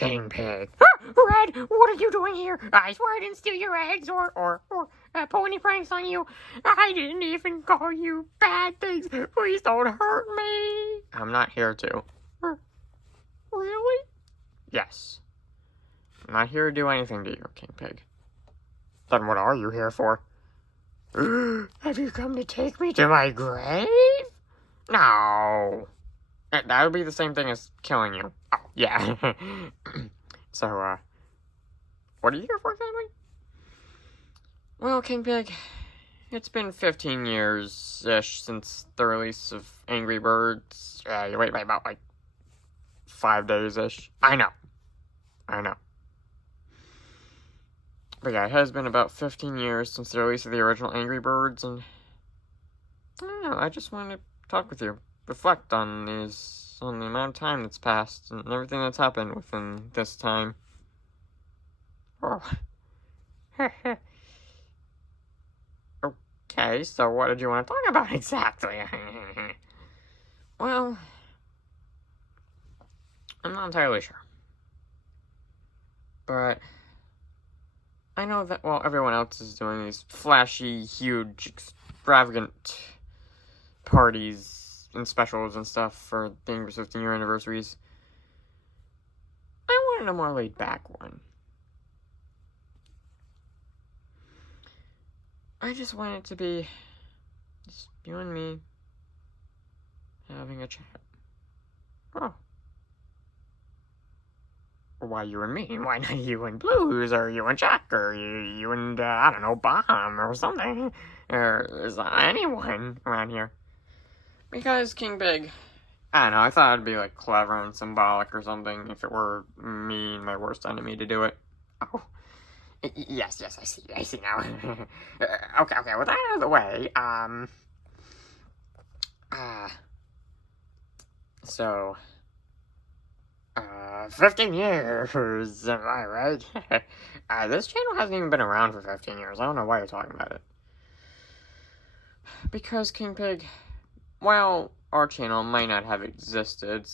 King Pig. Red, what are you doing here? I swear I didn't steal your eggs or pull any pranks on you. I didn't even call you bad things. Please don't hurt me. I'm not here to. Really? Yes. I'm not here to do anything to you, King Pig. Then what are you here for? Have you come to take me to my grave? No. That would be the same thing as killing you. Oh, yeah. So, what are you here for, family? Well, King Pig, it's been 15 years-ish since the release of Angry Birds. Wait, about, 5 days-ish. I know. But yeah, it has been about 15 years since the release of the original Angry Birds, and I don't know, I just wanted to talk with you, reflect on the amount of time that's passed, and everything that's happened within this time. Oh. Okay, so what did you want to talk about exactly? Well, I'm not entirely sure. But I know that while everyone else is doing these flashy, huge, extravagant parties and specials and stuff for the Angry 15-year anniversaries, I wanted a more laid-back one. I just want it to be just you and me having a chat. Oh. Why you and me? Why not you and Blues, or you and Jack, or you and, I don't know, Bomb, or something? Or is anyone around here? Because King Pig, I don't know, I thought it'd be, clever and symbolic or something if it were me and my worst enemy to do it. Oh. Yes, I see now. Okay, with that out of the way, so, 15 years, am I right? This channel hasn't even been around for 15 years, I don't know why you're talking about it. Because, King Pig, while our channel might not have existed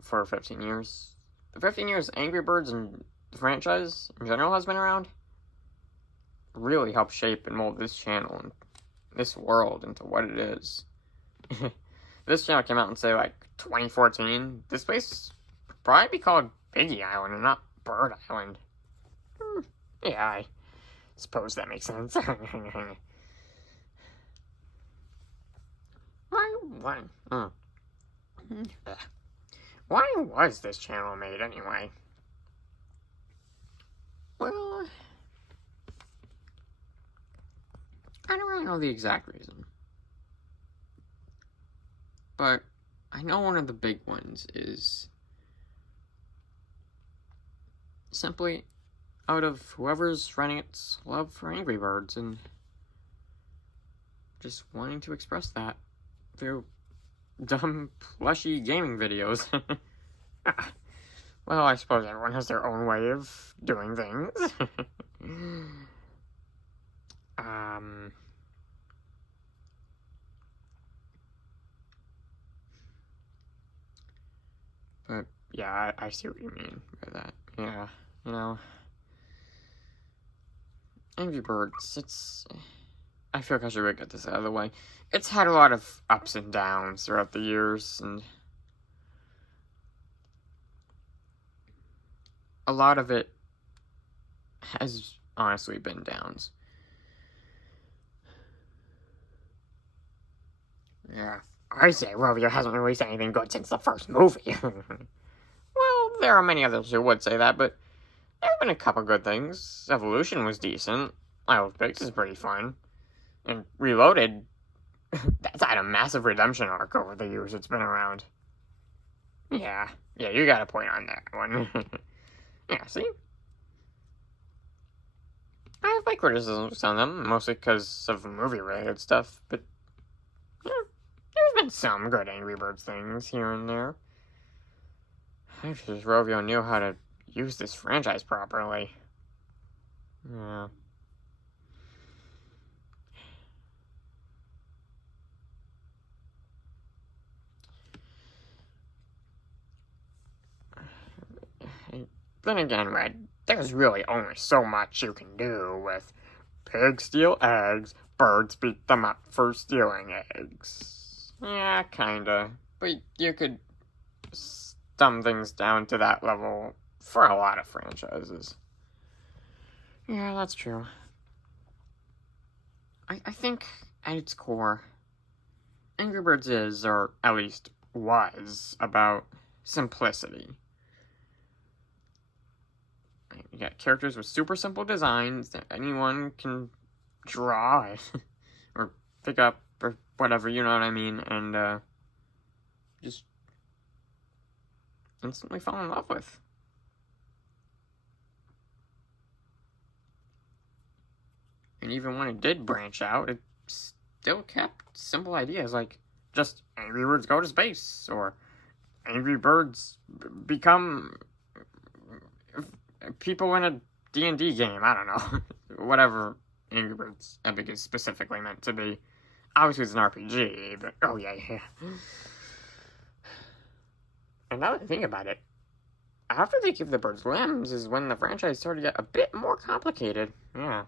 for 15 years, the 15 years Angry Birds and the franchise in general has been around really helped shape and mold this channel and this world into what it is. This channel came out in, say, 2014. This place would probably be called Piggy Island and not Bird Island. Yeah, I suppose that makes sense. Why was this channel made anyway? Well, I don't really know the exact reason. But I know one of the big ones is simply out of whoever's running its love for Angry Birds and just wanting to express that through dumb, plushy gaming videos. Well, I suppose everyone has their own way of doing things. But, yeah, I see what you mean by that. Yeah, Angry Birds, I feel like I should really get this out of the way. It's had a lot of ups and downs throughout the years, and a lot of it has honestly been downs. Yeah, I say Rovio hasn't released anything good since the first movie. Well, there are many others who would say that, but there have been a couple good things. Evolution was decent. Isle of Pigs is pretty fun. And Reloaded, that's had a massive redemption arc over the years it's been around. Yeah, you got a point on that one. Yeah, see? I have my criticisms on them, mostly because of movie-related stuff, but yeah, there's been some good Angry Birds things here and there. I wish Rovio knew how to use this franchise properly. Yeah. then again, Red, there's really only so much you can do with pigs steal eggs, birds beat them up for stealing eggs. Yeah, kinda. But you could dumb things down to that level for a lot of franchises. Yeah, that's true. I think at its core, Angry Birds is, or at least was, about simplicity. You got characters with super simple designs that anyone can draw or pick up or whatever, you know what I mean, and just instantly fall in love with. And even when it did branch out, it still kept simple ideas like just Angry Birds go to space, or Angry Birds become people in a D&D game, I don't know. Whatever Angry Birds Epic is specifically meant to be. Obviously it's an RPG, but oh yeah. And now that I think about it, after they give the birds limbs is when the franchise started to get a bit more complicated. Yeah.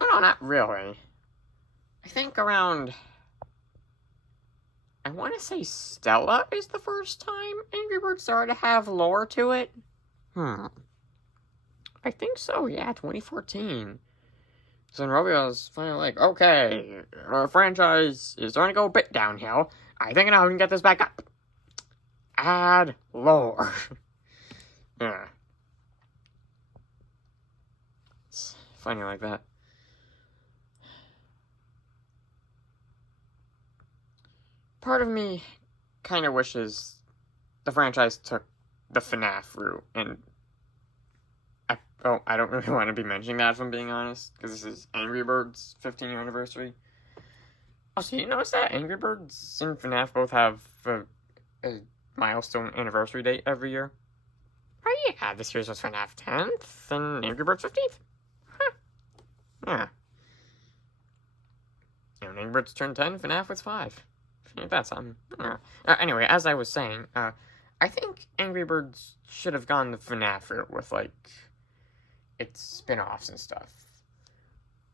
No, not really. I think around... I want to say Stella is the first time Angry Birds started to have lore to it. I think so, yeah, 2014. So then Rovio's finally like, okay, our franchise is starting to go a bit downhill. I think now we can get this back up. Add lore. Yeah. It's funny like that. Part of me kind of wishes the franchise took the FNAF route, and I don't really want to be mentioning that if I'm being honest, because this is Angry Birds' 15th anniversary. Also, you notice that Angry Birds and FNAF both have a milestone anniversary date every year? Oh yeah, this year's was FNAF 10th and Angry Birds 15th. Huh. Yeah. And Angry Birds turned 10, FNAF was 5. That's something. Anyway, as I was saying, I think Angry Birds should have gone the FNAF route with, like, its spin-offs and stuff.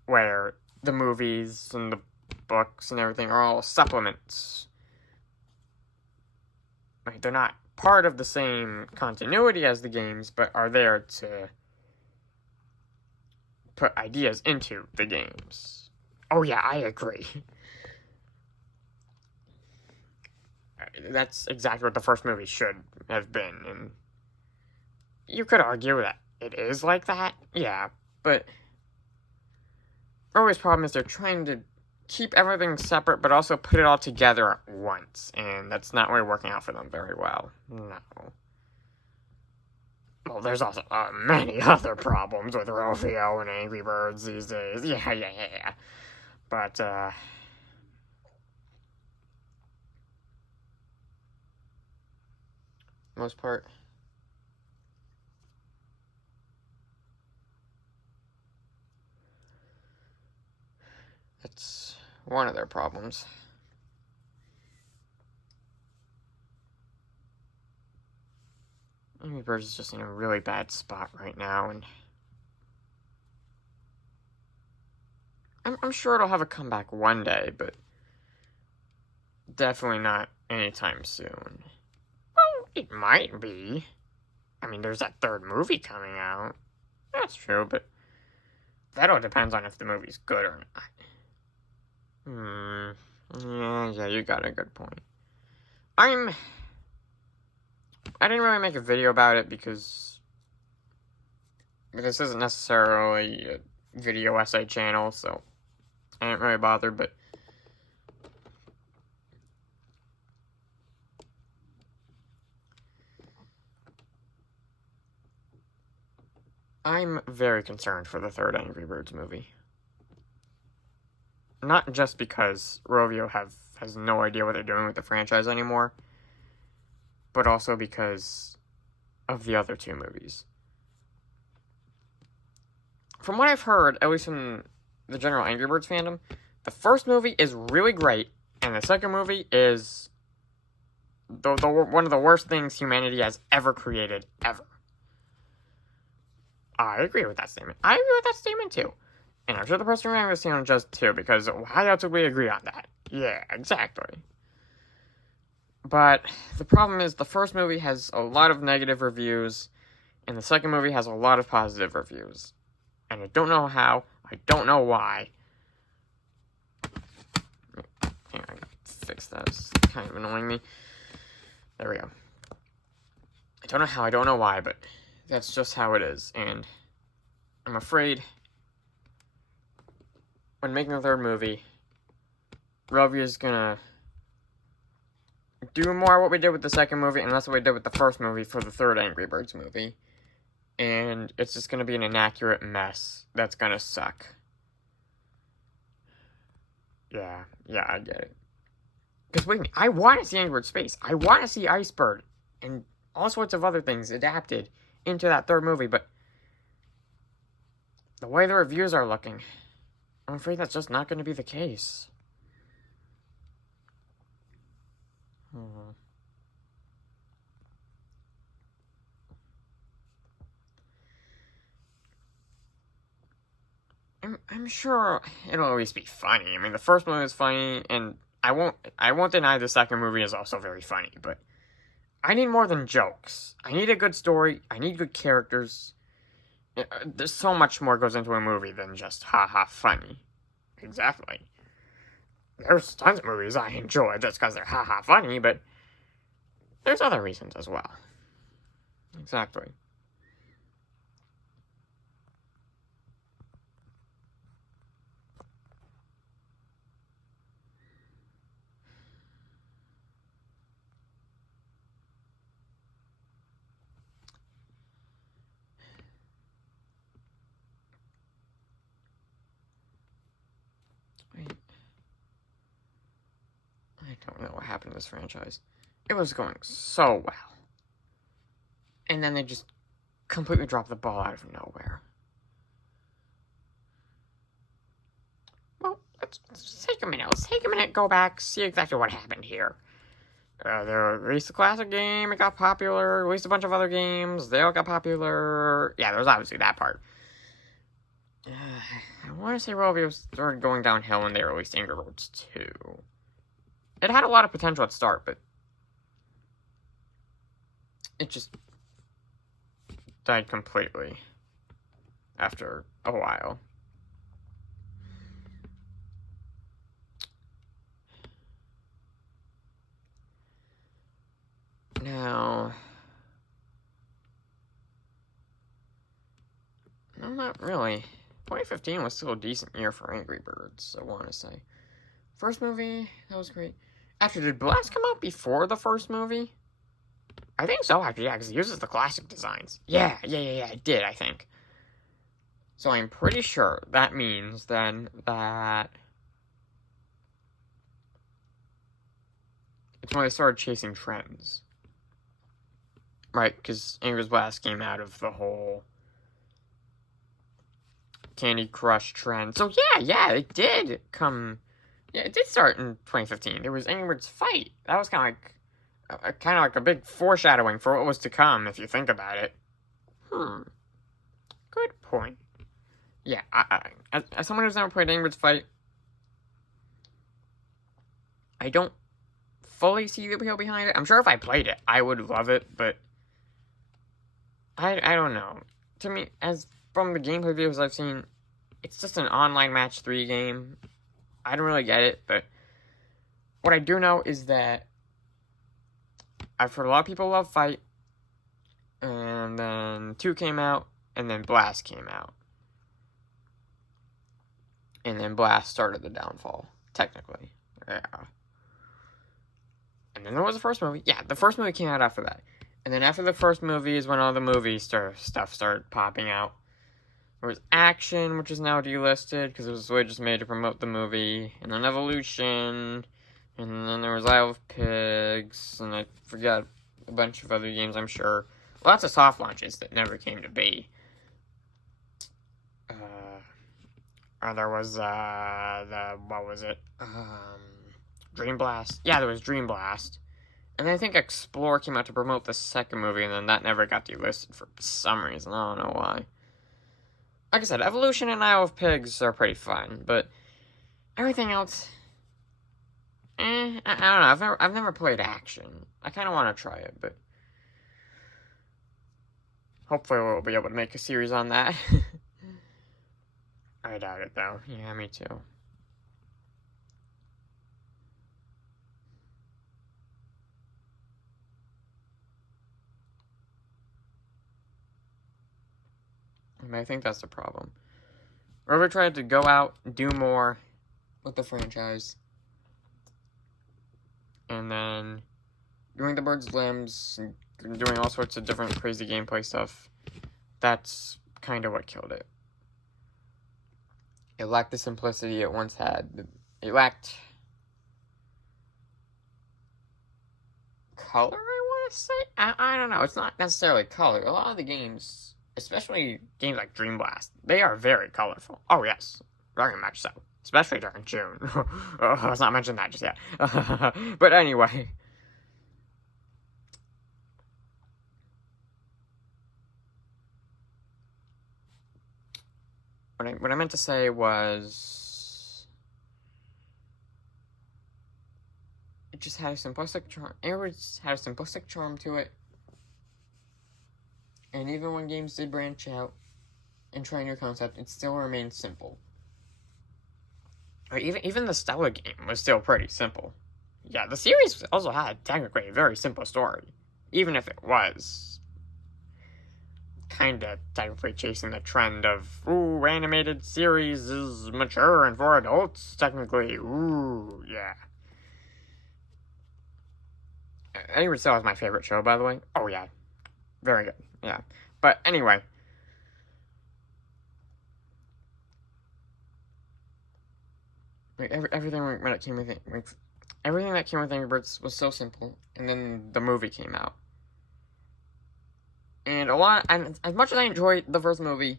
Where the movies and the books and everything are all supplements. Like, they're not part of the same continuity as the games, but are there to put ideas into the games. Oh yeah, I agree. That's exactly what the first movie should have been, and you could argue that it is like that, yeah, but Rovio's problem is they're trying to keep everything separate, but also put it all together at once, and that's not really working out for them very well. No. Well, there's also many other problems with Rovio and Angry Birds these days. Yeah. But, most part, that's one of their problems. Angry Birds is just in a really bad spot right now, and I'm sure it'll have a comeback one day, but definitely not anytime soon. Well, it might be. I mean, there's that third movie coming out. That's true, but that all depends on if the movie's good or not. Yeah, you got a good point. I didn't really make a video about it because this isn't necessarily a video essay channel, so I didn't really bother, but I'm very concerned for the third Angry Birds movie. Not just because Rovio has no idea what they're doing with the franchise anymore, but also because of the other two movies. From what I've heard, at least in the general Angry Birds fandom, the first movie is really great, and the second movie is one of the worst things humanity has ever created, ever. I agree with that statement. I agree with that statement too. And I'm sure the person who was saying just too, because why else would we agree on that? Yeah, exactly. But the problem is the first movie has a lot of negative reviews, and the second movie has a lot of positive reviews. And I don't know how, I don't know why. Hang on, I gotta fix that. It's kind of annoying me. There we go. I don't know how, I don't know why, but that's just how it is. And I'm afraid when making the third movie, Rovia's gonna do more what we did with the second movie, and that's what we did with the first movie for the third Angry Birds movie. And it's just gonna be an inaccurate mess that's gonna suck. Yeah, I get it. Because wait a minute, I want to see Angry Birds Space. I want to see Icebird and all sorts of other things adapted into that third movie, but the way the reviews are looking, I'm afraid that's just not going to be the case. I'm sure it'll always be funny. I mean, the first one was funny, and I won't deny the second movie is also very funny, but I need more than jokes. I need a good story. I need good characters. There's so much more goes into a movie than just haha funny. Exactly. There's tons of movies I enjoy just because they're haha funny, but there's other reasons as well. Exactly. I don't know what happened to this franchise. It was going so well. And then they just completely dropped the ball out of nowhere. Well, let's take a minute. Let's take a minute, go back, see exactly what happened here. They released the classic game, it got popular, released a bunch of other games, they all got popular. Yeah, there was obviously that part. I want to say Rovio started going downhill when they released Angry Birds 2. It had a lot of potential at start, but it just died completely after a while. Now, no, not really. 2015 was still a decent year for Angry Birds, I want to say. First movie, that was great. Actually, did Blast come out before the first movie? I think so, actually, yeah, because it uses the classic designs. Yeah, it did, I think. So I'm pretty sure that means, then, that it's when they started chasing trends. Right, because Angry Birds Blast came out of the whole Candy Crush trend. So, yeah, it did come... Yeah, it did start in 2015. There was Angry Birds Fight. That was kind of like a big foreshadowing for what was to come, if you think about it. Good point. Yeah, as someone who's never played Angry Birds Fight, I don't fully see the appeal behind it. I'm sure if I played it, I would love it, but I don't know. To me, as from the gameplay videos I've seen, it's just an online match 3 game. I don't really get it, but what I do know is that I've heard a lot of people love Fight, and then 2 came out, and then Blast came out. And then Blast started the downfall, technically. Yeah. And then there was the first movie. Yeah, the first movie came out after that. And then after the first movie is when all the movie stuff started popping out. There was Action, which is now delisted, because it was really just made to promote the movie. And then Evolution. And then there was Isle of Pigs. And I forgot a bunch of other games, I'm sure. Lots of soft launches that never came to be. There was, what was it? Dream Blast. Yeah, there was Dream Blast. And I think Explore came out to promote the second movie, and then that never got delisted for some reason. I don't know why. like I said, Evolution and Isle of Pigs are pretty fun, but everything else, I don't know. I've never played Action. I kind of want to try it, but hopefully we'll be able to make a series on that. I doubt it, though. Yeah, me too. I think that's the problem. Rover tried to go out, do more with the franchise, and then doing the bird's limbs, and doing all sorts of different crazy gameplay stuff. That's kind of what killed it. It lacked the simplicity it once had. It lacked color, I want to say? I don't know. It's not necessarily color. A lot of the games, especially games like Dream Blast, they are very colorful. Oh, yes. Very much so. Especially during June. Let's not mention that just yet. But anyway. What I meant to say was... It just had a simplistic charm. It just had a simplistic charm to it. And even when games did branch out and try a new concept, it still remained simple. Or even the Stella game was still pretty simple. Yeah, the series also had technically a very simple story, even if it was kind of technically chasing the trend of, ooh, animated series is mature and for adults, technically, ooh, yeah. Angry Cell is my favorite show, by the way. Oh, yeah. Very good, yeah. But anyway. Everything when it came with it, everything that came with Angry Birds was so simple, and then the movie came out. And as much as I enjoyed the first movie,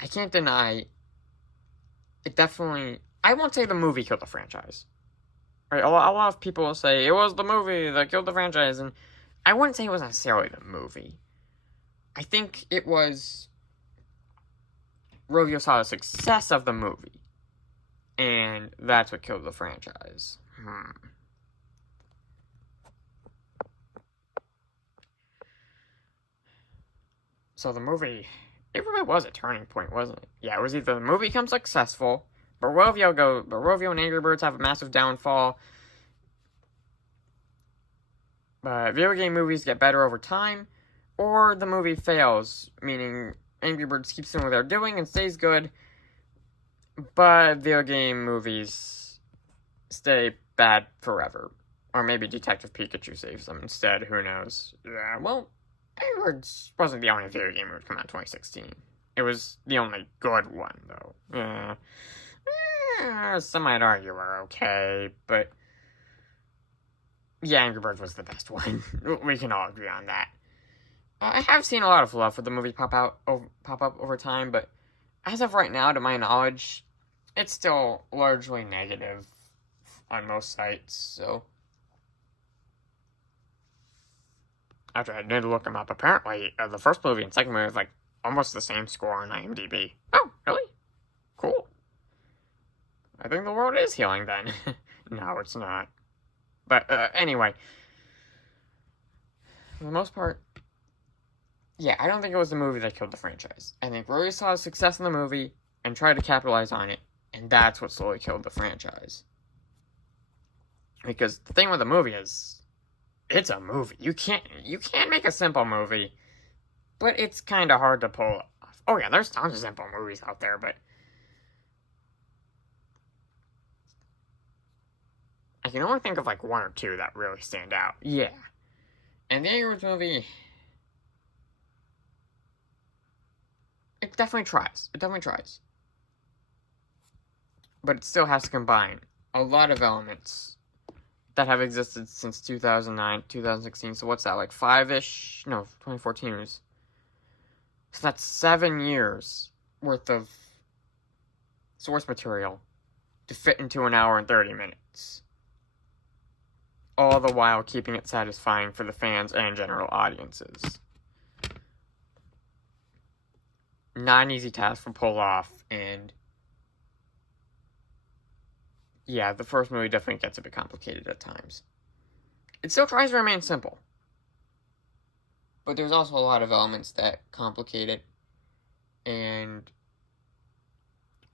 I can't deny it definitely, I won't say the movie killed the franchise. Right, a lot of people will say it was the movie that killed the franchise, and I wouldn't say it was necessarily the movie. I think it was Rovio saw the success of the movie, and that's what killed the franchise. So the movie, it really was a turning point, wasn't it? Yeah, it was either the movie becomes successful, but Rovio and Angry Birds have a massive downfall. But video game movies get better over time, or the movie fails, meaning Angry Birds keeps doing what they're doing and stays good, but video game movies stay bad forever. Or maybe Detective Pikachu saves them instead, who knows. Yeah, well, Angry Birds wasn't the only video game movie to come out in 2016. It was the only good one, though. Some might argue are okay, but yeah, Angry Birds was the best one. We can all agree on that. I have seen a lot of love for the movie pop up over time, but as of right now, to my knowledge, it's still largely negative on most sites, so... After I did look them up, apparently the first movie and second movie have like almost the same score on IMDb. Oh, really? Cool. I think the world is healing then. No, it's not. But anyway, for the most part, yeah, I don't think it was the movie that killed the franchise. I think Rory saw the success in the movie and tried to capitalize on it, and that's what slowly killed the franchise. Because the thing with the movie is, it's a movie. You can't make a simple movie, but it's kind of hard to pull off. Oh yeah, there's tons of simple movies out there, but I can only think of like one or two that really stand out. Yeah. And the Angry Birds movie, it definitely tries. But it still has to combine a lot of elements that have existed since 2009, 2016. So what's that, like 5-ish? No, 2014 was. So that's 7 years worth of source material to fit into an hour and 30 minutes. All the while keeping it satisfying for the fans and general audiences. not an easy task to pull off, and yeah, the first movie definitely gets a bit complicated at times. It still tries to remain simple, but there's also a lot of elements that complicate it, and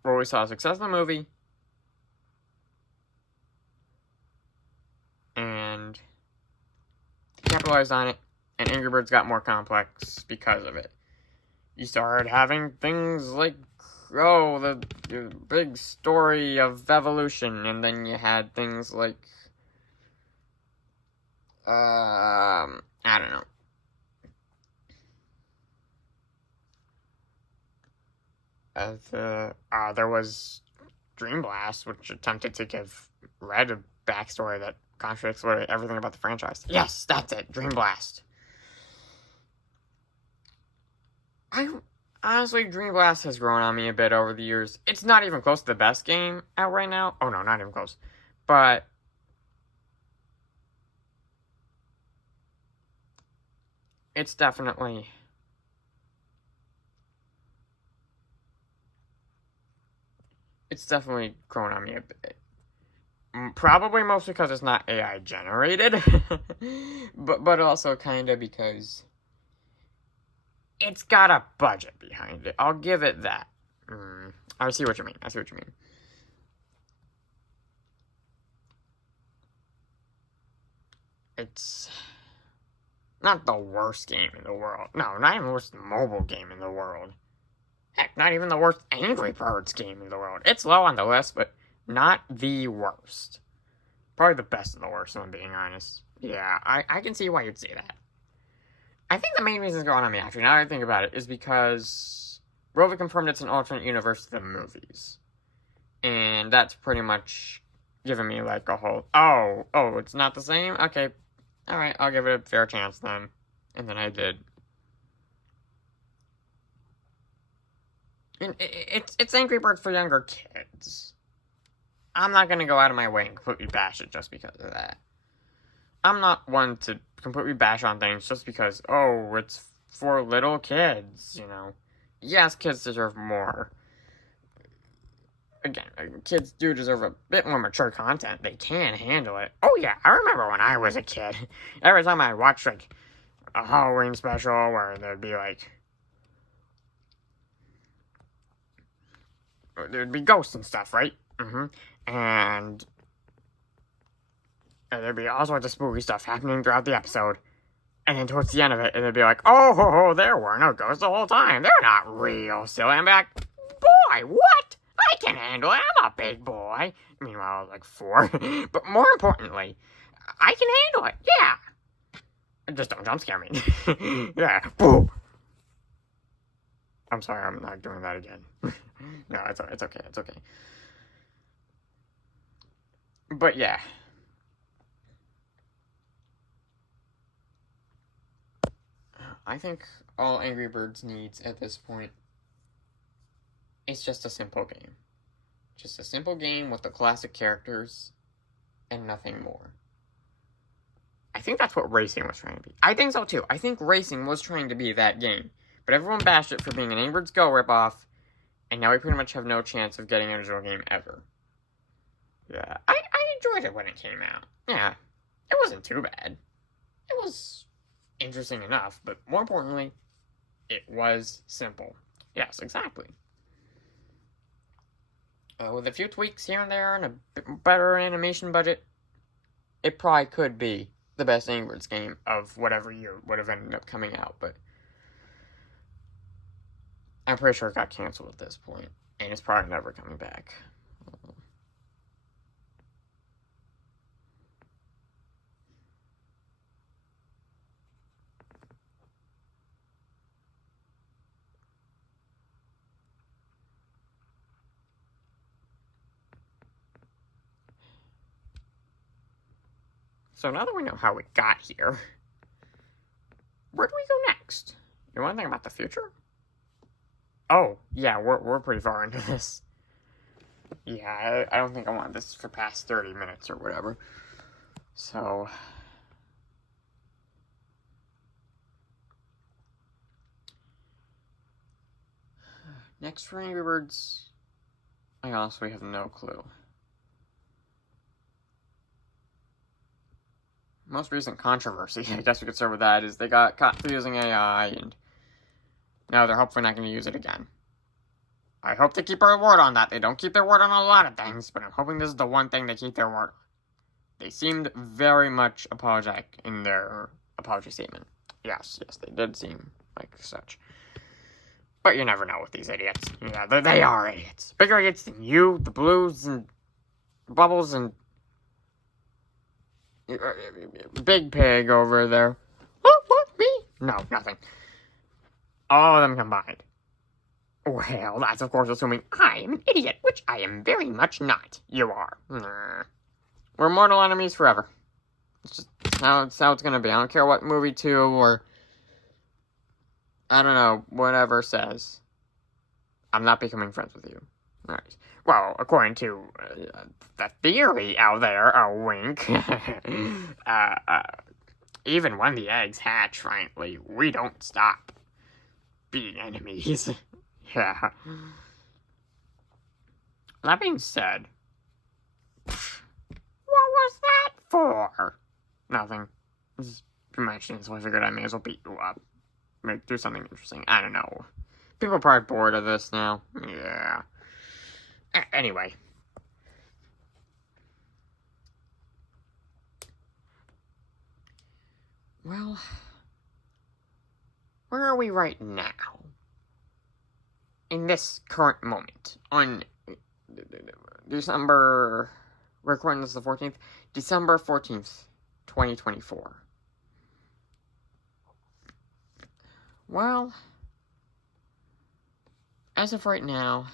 where we saw success in the movie, and capitalized on it, and Angry Birds got more complex because of it. You started having things like, the big story of evolution, and then you had things like, I don't know. There was Dream Blast, which attempted to give Red a backstory that contradicts everything about the franchise. Yes, that's it, Dream Blast. Honestly, Dream Blast has grown on me a bit over the years. It's not even close to the best game out right now. Oh no, not even close. But it's definitely grown on me a bit. Probably mostly because it's not AI generated, but also kind of because it's got a budget behind it. I'll give it that. I see what you mean. It's not the worst game in the world. No, not even the worst mobile game in the world. Heck, not even the worst Angry Birds game in the world. It's low on the list, but not the worst. Probably the best of the worst, if I'm being honest. Yeah, I can see why you'd say that. I think the main reason it's going on me, actually, now that I think about it, is because Rova confirmed it's an alternate universe to the movies. And that's pretty much giving me, like, a whole, oh, it's not the same? Okay, alright, I'll give it a fair chance then. And then I did. And it's Angry Birds for younger kids. I'm not gonna go out of my way and completely bash it just because of that. I'm not one to completely bash on things just because, it's for little kids, you know. Yes, kids deserve more. Again, kids do deserve a bit more mature content. They can handle it. Oh yeah, I remember when I was a kid. Every time I watched, like, a Halloween special where there'd be, like, there'd be ghosts and stuff, right? And there'd be all sorts of spooky stuff happening throughout the episode. And then towards the end of it, it'd be like, there were no ghosts the whole time. They're not real, silly. I'm back. Boy, what? I can handle it. I'm a big boy. Meanwhile, I was like 4. But more importantly, I can handle it. Yeah. Just don't jump scare me. Yeah. Boo. I'm sorry, I'm not doing that again. No, it's okay. But yeah. I think all Angry Birds needs at this point is just a simple game. Just a simple game with the classic characters and nothing more. I think that's what Racing was trying to be. I think so too. I think Racing was trying to be that game. But everyone bashed it for being an Angry Birds Go ripoff, and now we pretty much have no chance of getting an original game ever. Yeah, I enjoyed it when it came out. Yeah, it wasn't too bad. It was interesting enough, but more importantly, it was simple. Yes, exactly. With a few tweaks here and there and a bit better animation budget, it probably could be the best Angry Birds game of whatever year would have ended up coming out, but I'm pretty sure it got canceled at this point, and it's probably never coming back. So now that we know how we got here, where do we go next? You want to think about the future? Oh, yeah, we're pretty far into this. Yeah, I don't think I want this for past 30 minutes or whatever. So Next for Angry Birds, I honestly have no clue. Most recent controversy, I guess we could start with that, is they got caught for using AI, and now they're hopefully not going to use it again. I hope they keep their word on that. They don't keep their word on a lot of things, but I'm hoping this is the one thing they keep their word on. They seemed very much apologetic in their apology statement. Yes, they did seem like such. But you never know with these idiots. Yeah, they are idiots. Bigger idiots than you, the Blues, and Bubbles, and Big Pig over there. What? Me? No, nothing. All of them combined. Well, that's of course assuming I am an idiot, which I am very much not. You are. Nah. We're mortal enemies forever. It's just how it's gonna be. I don't care what movie 2 or I don't know, whatever says. I'm not becoming friends with you. Alright. Well, according to the theory out there, a wink, even when the eggs hatch, frankly, we don't stop being enemies. Yeah. That being said, what was that for? Nothing. This is mentioning, so I figured I may as well beat you up. Maybe do something interesting. I don't know. People are probably bored of this now. Yeah. Anyway. Well, where are we right now? In this current moment. On December... We're recording this the 14th. December 14th, 2024. Well, as of right now,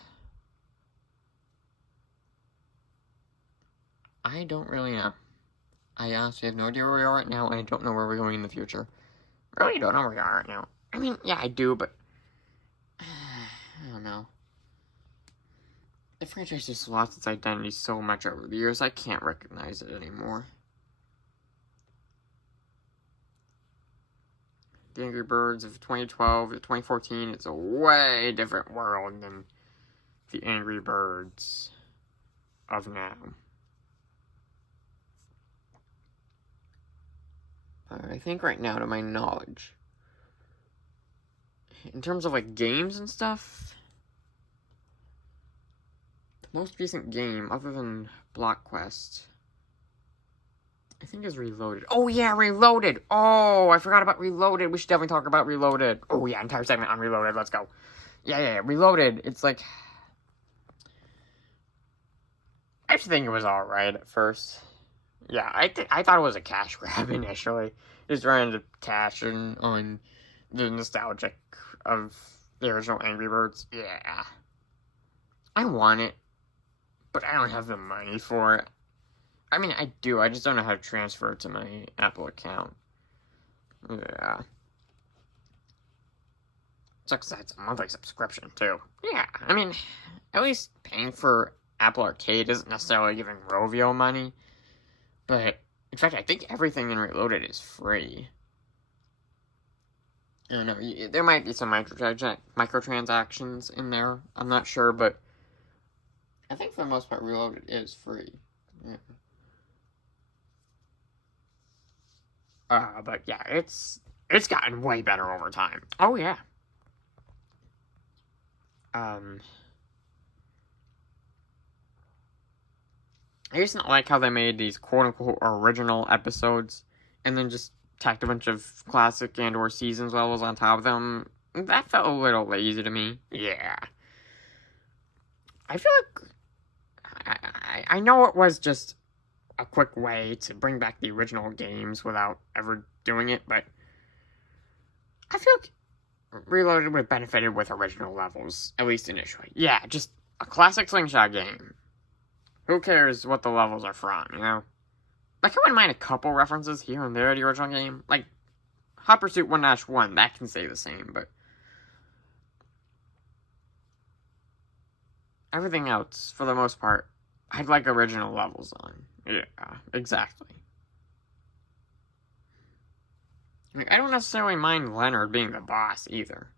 I don't really know. I honestly have no idea where we are right now, and I don't know where we're going in the future. I really don't know where we are right now. I mean, yeah, I do, but... I don't know. The franchise just lost its identity so much over the years, I can't recognize it anymore. The Angry Birds of 2012 to 2014, it's a way different world than the Angry Birds of now. I think right now, to my knowledge, in terms of, like, games and stuff, the most recent game, other than Block Quest, I think is Reloaded. Oh, yeah, Reloaded! Oh, I forgot about Reloaded. We should definitely talk about Reloaded. Oh, yeah, entire segment on Reloaded. Let's go. Yeah, Reloaded. It's like... I actually think it was alright at first. Yeah, I thought it was a cash grab initially. Just trying to cash in on the nostalgic of the original Angry Birds. Yeah. I want it, but I don't have the money for it. I mean, I do. I just don't know how to transfer it to my Apple account. Yeah. Sucks that it's a monthly subscription, too. Yeah, I mean, at least paying for Apple Arcade isn't necessarily giving Rovio money. But, in fact, I think everything in Reloaded is free. I don't know. There might be some microtransactions in there. I'm not sure, but I think for the most part, Reloaded is free. Yeah. But yeah, it's gotten way better over time. Oh, yeah. I used to not like how they made these quote-unquote original episodes and then just tacked a bunch of classic and or seasons levels on top of them. That felt a little lazy to me. Yeah. I feel like... I know it was just a quick way to bring back the original games without ever doing it, but I feel like Reloaded would have benefited with original levels, at least initially. Yeah, just a classic Slingshot game. Who cares what the levels are from, you know? Like, I wouldn't mind a couple references here and there to the original game. Like, Hot Pursuit 1-1, that can say the same, but everything else, for the most part, I'd like original levels on. Yeah, exactly. Like, I don't necessarily mind Leonard being the boss, either.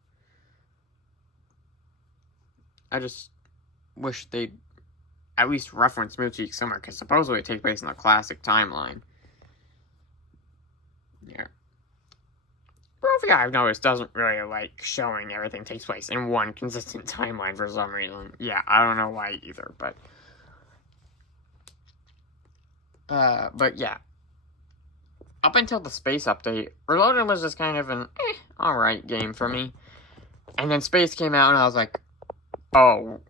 I just wish they'd at least reference Moochie Summer, because supposedly it takes place in the classic timeline. Yeah. Barovia, I've noticed, doesn't really like showing everything takes place in one consistent timeline for some reason. Yeah, I don't know why either, but yeah. Up until the Space update, Reloaded was just kind of an alright game for me. And then Space came out and I was like, oh,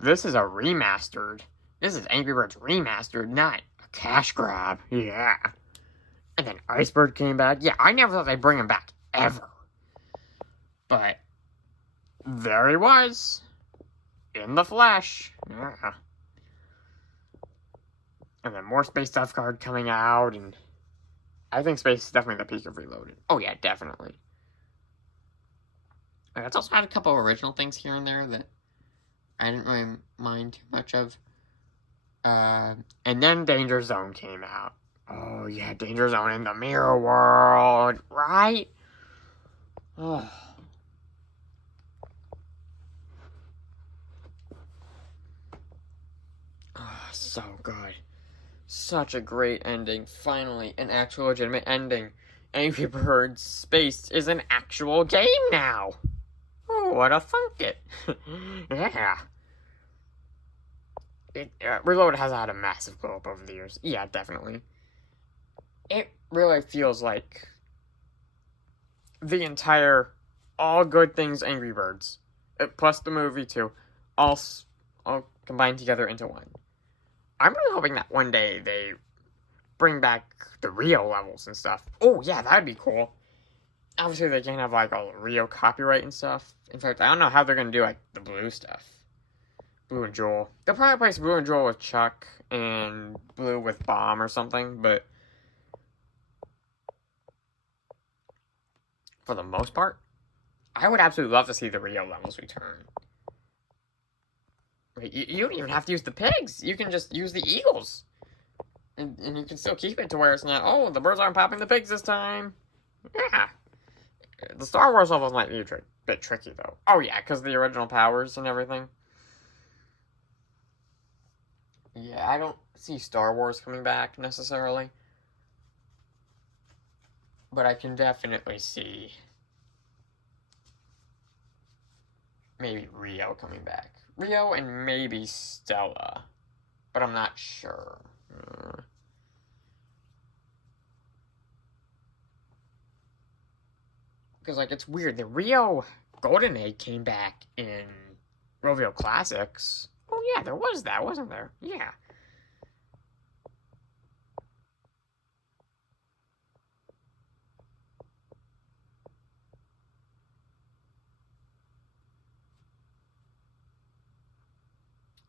this is a remastered. This is Angry Birds Remastered, not a cash grab. Yeah. And then Icebird came back. Yeah, I never thought they'd bring him back, ever. But there he was. In the flesh. Yeah. And then more Space Tough Card coming out, and I think Space is definitely the peak of Reloaded. Oh yeah, definitely. It's also had a couple original things here and there that I didn't really mind too much of. And then Danger Zone came out. Oh yeah, Danger Zone in the Mirror World, right? Oh. Oh, so good. Such a great ending. Finally, an actual legitimate ending. Angry Birds Space is an actual game now. Oh, what a funk it. Yeah. Reload has had a massive glow up over the years. Yeah, definitely. It really feels like the entire All Good Things Angry Birds, plus the movie too, all combined together into one. I'm really hoping that one day they bring back the Rio levels and stuff. Oh yeah, that'd be cool. Obviously they can't have like all the Rio copyright and stuff. In fact, I don't know how they're gonna do like the Blue stuff. Blue and Joel. They'll probably place Blue and Joel with Chuck and Blue with Bomb or something, but for the most part, I would absolutely love to see the Rio levels return. You don't even have to use the pigs. You can just use the eagles. And you can still keep it to where it's not, oh, the birds aren't popping the pigs this time. Yeah. The Star Wars levels might be a bit tricky, though. Oh, yeah, because of the original powers and everything. Yeah, I don't see Star Wars coming back, necessarily. But I can definitely see maybe Rio coming back. Rio and maybe Stella. But I'm not sure. Because, like, it's weird. The Rio Golden Egg came back in Rovio Classics. Oh, yeah, there was that, wasn't there? Yeah.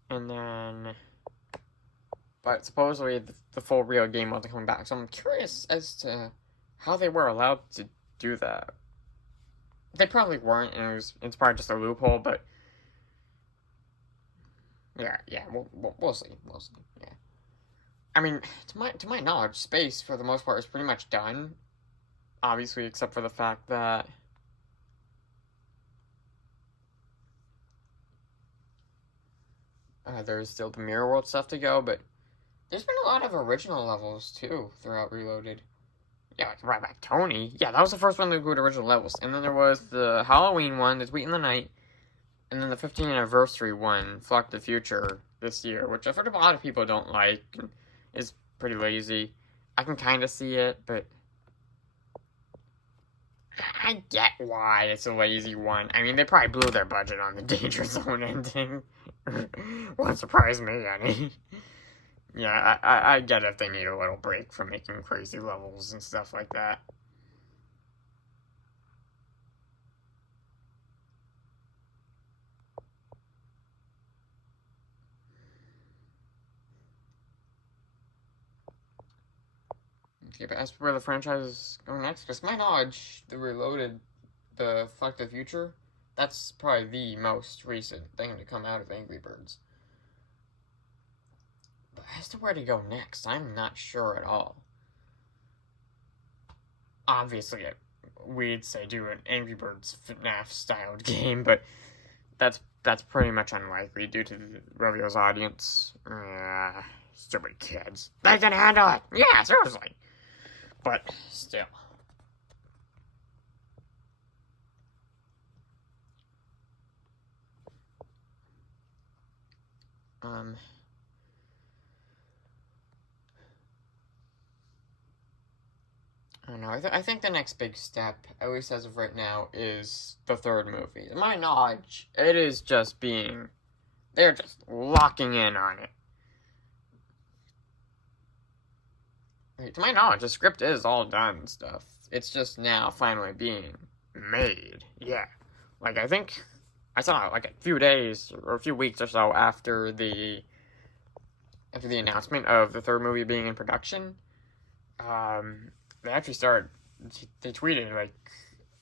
And then... But supposedly the full Rio game wasn't coming back. So I'm curious as to how they were allowed to do that. They probably weren't, and it's probably just a loophole, but... Yeah, we'll see. Yeah. I mean, to my knowledge, Space, for the most part, is pretty much done. Obviously, except for the fact that... there's still the Mirror World stuff to go, but... There's been a lot of original levels, too, throughout Reloaded. Yeah, like Right Back Tony. Yeah, that was the first one to include original levels. And then there was the Halloween one, The Tweet in the Night. And then the 15th anniversary one, Flock the Future, this year. Which I've heard a lot of people don't like. And is pretty lazy. I can kind of see it, but... I get why it's a lazy one. I mean, they probably blew their budget on the Danger Zone ending. Won't surprise me any. Yeah, I get if they need a little break from making crazy levels and stuff like that. Okay, but as for where the franchise is going next, because to my knowledge, the Reloaded, the Fuck the Future, that's probably the most recent thing to come out of Angry Birds. But as to where to go next, I'm not sure at all. Obviously, we'd say do an Angry Birds FNAF-styled game, but that's that's pretty much unlikely due to Rovio's audience. Stupid kids. They can handle it. Yeah, seriously. But still. I don't know. I think the next big step, at least as of right now, is the third movie. To my knowledge, it is just being... They're just locking in on it. To my knowledge, the script is all done and stuff. It's just now finally being made. Yeah. Like, I think... I saw, like, a few days, or a few weeks or so after the announcement of the third movie being in production, they actually they tweeted, like,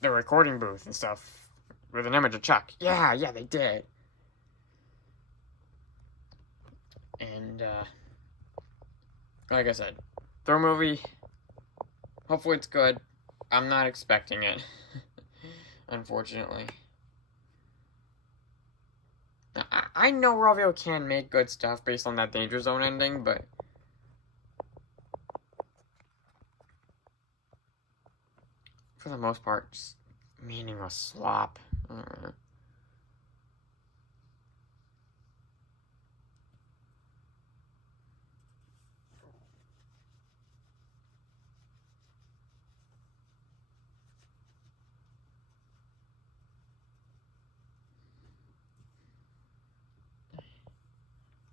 the recording booth and stuff with an image of Chuck. Yeah, they did. And, like I said, third movie, hopefully it's good. I'm not expecting it, unfortunately. I know Rovio can make good stuff based on that Danger Zone ending, but... for the most part, just meaningless slop.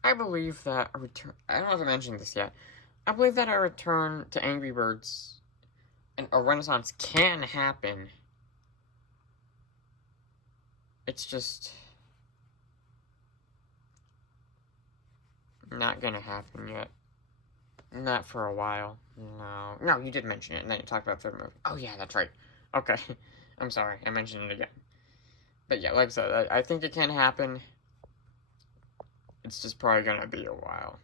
I believe that a return... I don't know if I mentioned this yet. I believe that a return to Angry Birds and a renaissance can happen. It's just... not gonna happen yet. Not for a while. No, you did mention it, and then you talked about the third movie. Oh yeah, that's right. Okay. I'm sorry, I mentioned it again. But yeah, like I said, I think it can happen. It's just probably gonna be a while.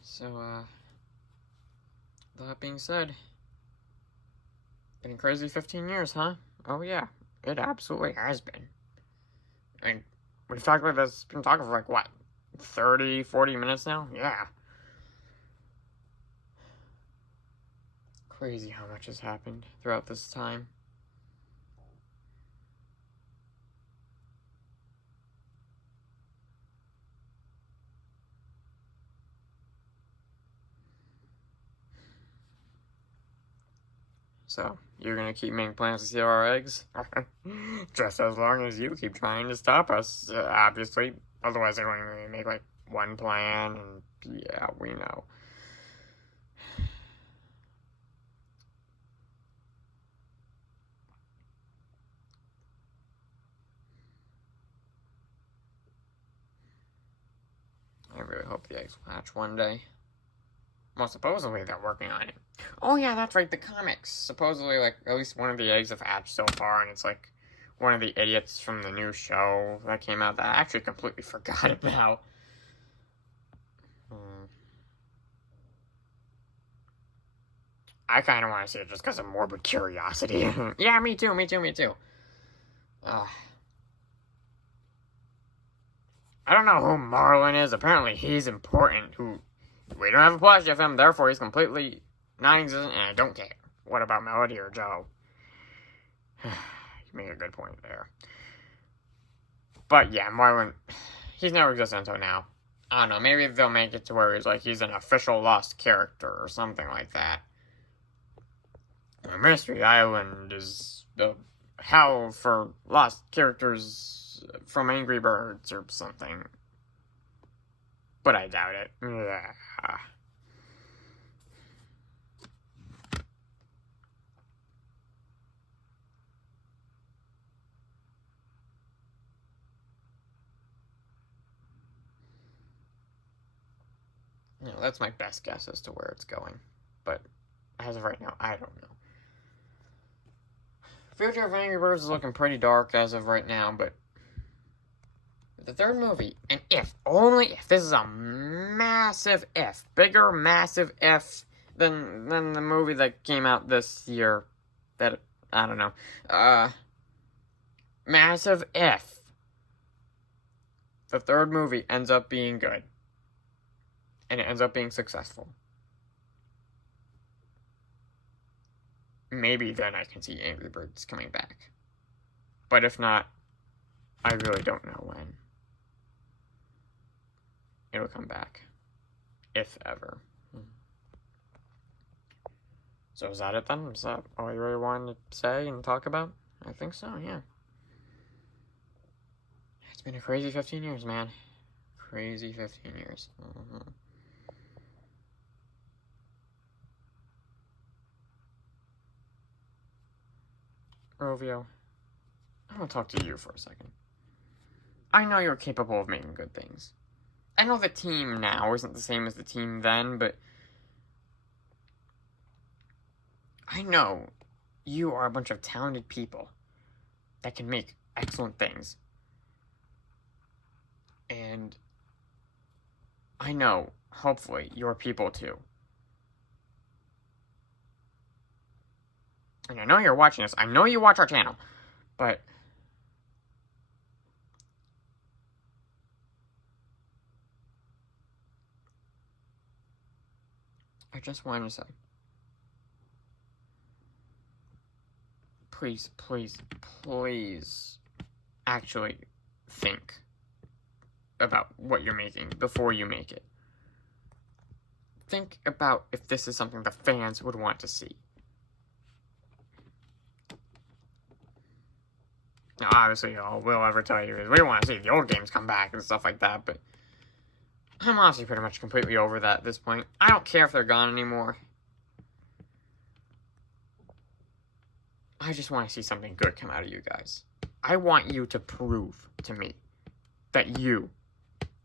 So, that being said, been a crazy 15 years, huh? Oh yeah, it absolutely has been. I mean, we've talked about this, been talking for like, what, 30, 40 minutes now? Yeah. Crazy how much has happened throughout this time. So, you're gonna keep making plans to steal our eggs? Just as long as you keep trying to stop us, obviously. Otherwise, they're going to make, like, one plan, and yeah, we know. I really hope the eggs will hatch one day. Well, supposedly they're working on it. Oh yeah, that's right, the comics. Supposedly, like, at least one of the eggs have hatched so far, and it's like one of the idiots from the new show that came out that I actually completely forgot about. I kind of want to see it just because of morbid curiosity. Yeah, me too. I don't know who Marlin is. Apparently he's important. We don't have a plushie of him, therefore he's completely non-existent, and I don't care. What about Melody or Joe? You make a good point there. But yeah, Marlin, he's never existed until now. I don't know, maybe they'll make it to where he's an official lost character or something like that. Mystery Island is the hell for lost characters from Angry Birds or something. But I doubt it. Yeah. You know, that's my best guess as to where it's going. But as of right now, I don't know. Future of Angry Birds is looking pretty dark as of right now, but the third movie, only if, this is a massive if, bigger massive if than the movie that came out this year. That, I don't know. Massive if the third movie ends up being good. And it ends up being successful. Maybe then I can see Angry Birds coming back. But if not, I really don't know when it'll come back. If ever. So is that it then? Is that all you really wanted to say and talk about? I think so, yeah. It's been a crazy 15 years, man. Crazy 15 years. Rovio, I want to talk to you for a second. I know you're capable of making good things. I know the team now isn't the same as the team then, but I know you are a bunch of talented people that can make excellent things. And I know, hopefully, your people too. And I know you're watching this. I know you watch our channel. But I just wanted to say, please, please, please actually think about what you're making before you make it. Think about if this is something the fans would want to see. Now, obviously, all we'll ever tell you is we want to see the old games come back and stuff like that, but I'm honestly pretty much completely over that at this point. I don't care if they're gone anymore. I just want to see something good come out of you guys. I want you to prove to me that you,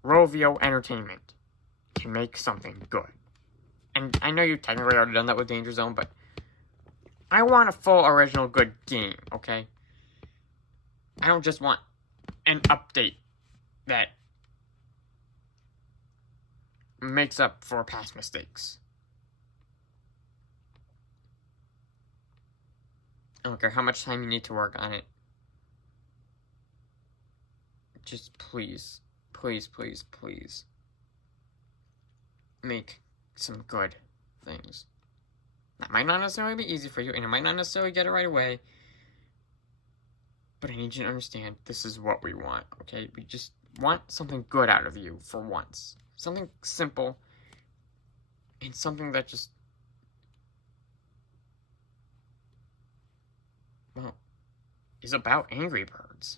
Rovio Entertainment, can make something good. And I know you've technically already done that with Danger Zone, but I want a full original good game, okay? I don't just want an update that makes up for past mistakes. I don't care how much time you need to work on it. Just please, please, please, please make some good things. That might not necessarily be easy for you, and you might not necessarily get it right away. But I need you to understand, this is what we want, okay? We just want something good out of you for once. Something simple, and something that just, well, is about Angry Birds.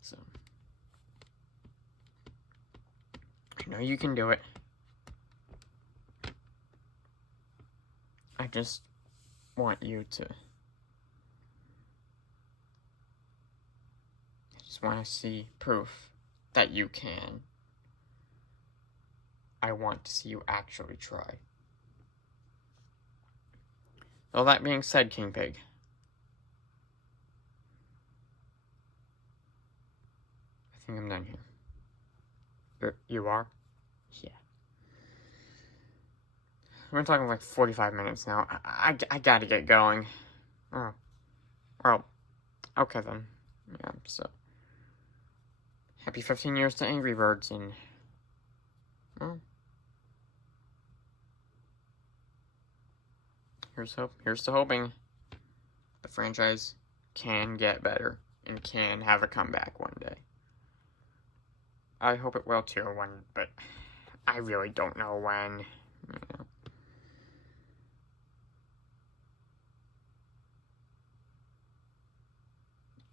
So, I know you can do it. I just want you to, I just want to see proof that you can. I want to see you actually try. All that being said, King Pig, I think I'm done here. You are? Yeah. We're talking like 45 minutes now. I gotta get going. Oh. Well, okay then. Yeah, so. Happy 15 years to Angry Birds, and, well, here's to hoping the franchise can get better and can have a comeback one day. I hope it will too, but I really don't know when. You know.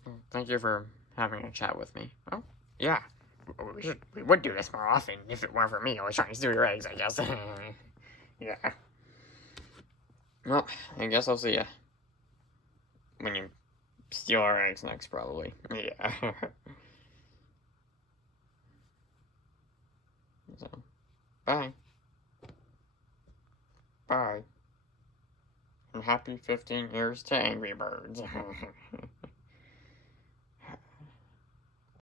Well, thank you for having a chat with me. Oh, yeah. We would do this more often if it weren't for me always trying to steal your eggs, I guess. Yeah. Well, I guess I'll see ya when you steal our eggs next, probably. Yeah. So, bye. Bye. And happy 15 years to Angry Birds.